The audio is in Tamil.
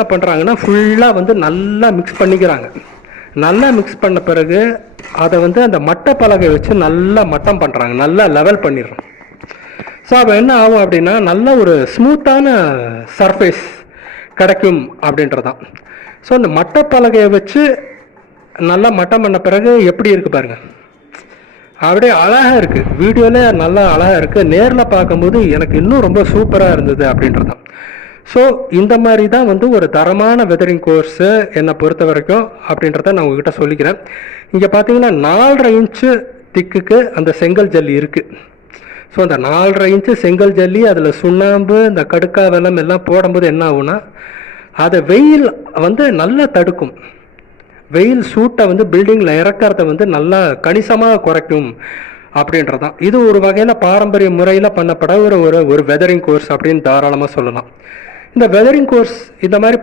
என்ன பண்ணுறாங்கன்னா ஃபுல்லாக வந்து நல்லா மிக்ஸ் பண்ணிக்கிறாங்க. நல்லா மிக்ஸ் பண்ண பிறகு அதை வந்து அந்த மட்டை பலகை வச்சு நல்லா மட்டம் பண்ணுறாங்க, நல்லா லெவல் பண்ணிடுறோம். ஸோ அப்போ என்ன ஆகும் அப்படின்னா நல்ல ஒரு ஸ்மூத்தான சர்ஃபேஸ் கிடைக்கும் அப்படின்றதான். ஸோ அந்த மட்டை பலகையை வச்சு நல்லா மட்டம் பண்ண பிறகு எப்படி இருக்குது பாருங்கள், அப்படியே அழகாக இருக்குது. வீடியோவில் நல்லா அழகாக இருக்குது, நேரில் பார்க்கும்போது எனக்கு இன்னும் ரொம்ப சூப்பராக இருந்தது அப்படின்றதான். ஸோ இந்த மாதிரி தான் வந்து ஒரு தரமான வெதரிங் கோர்ஸு என்னை பொறுத்த வரைக்கும் அப்படின்றத நான் உங்ககிட்ட சொல்லிக்கிறேன். இங்கே பார்த்தீங்கன்னா 4.5 இன்ச்சு திக்குக்கு அந்த செங்கல் ஜல்லி இருக்குது. ஸோ அந்த 4.5 இன்ச்சு செங்கல் ஜல்லி, அதில் சுண்ணாம்பு, இந்த கடுக்கா வெல்லம் எல்லாம் போடும்போது என்ன ஆகுனா அதை வெயில் வந்து நல்லா தடுக்கும். வெயில் சூட்டை வந்து பில்டிங்கில் இறக்கிறத வந்து நல்லா கணிசமாக குறைக்கும் அப்படின்றதான். இது ஒரு வகையில் பாரம்பரிய முறையில் பண்ணப்பட ஒரு வெதரிங் கோர்ஸ் அப்படின்னு தாராளமாக சொல்லலாம். இந்த வெதரிங் கோர்ஸ் இந்த மாதிரி